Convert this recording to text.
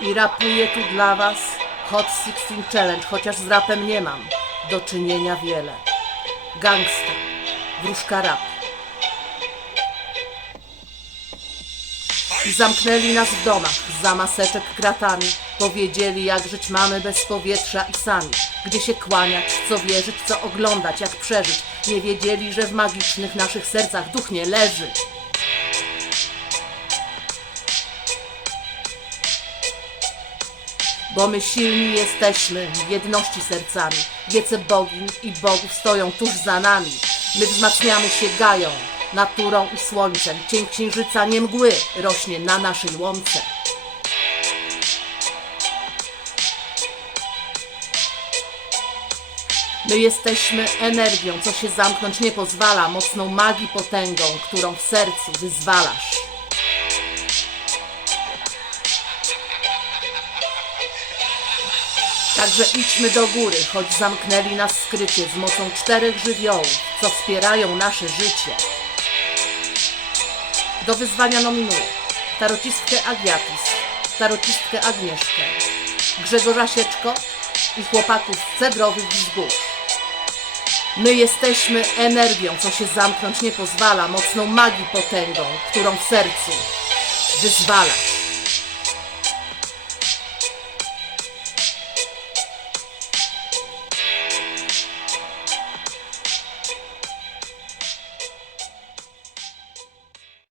I rapuję tu dla was Hot 16 Challenge, chociaż z rapem nie mam do czynienia wiele. Gangsta, wróżka rap. I zamknęli nas w domach, za maseczek kratami. Powiedzieli, jak żyć mamy bez powietrza i sami. Gdzie się kłaniać, co wierzyć, co oglądać, jak przeżyć. Nie wiedzieli, że w magicznych naszych sercach duch nie leży. Bo my silni jesteśmy, w jedności sercami. Wiece bogin i bogów stoją tuż za nami. My wzmacniamy się gają, naturą i słońcem. Cień księżyca nie mgły rośnie na naszej łące. My jesteśmy energią, co się zamknąć nie pozwala, mocną magii potęgą, którą w sercu wyzwalasz. Także idźmy do góry, choć zamknęli nas skrycie z mocą czterech żywiołów, co wspierają nasze życie. Do wyzwania nominuję tarocistkę Agiatis, tarocistkę Agnieszkę, Grzegorza Sieczko i chłopaków z Cedrowych Wzgórz. My jesteśmy energią, co się zamknąć nie pozwala, mocną magii potęgą, którą w sercu wyzwalasz.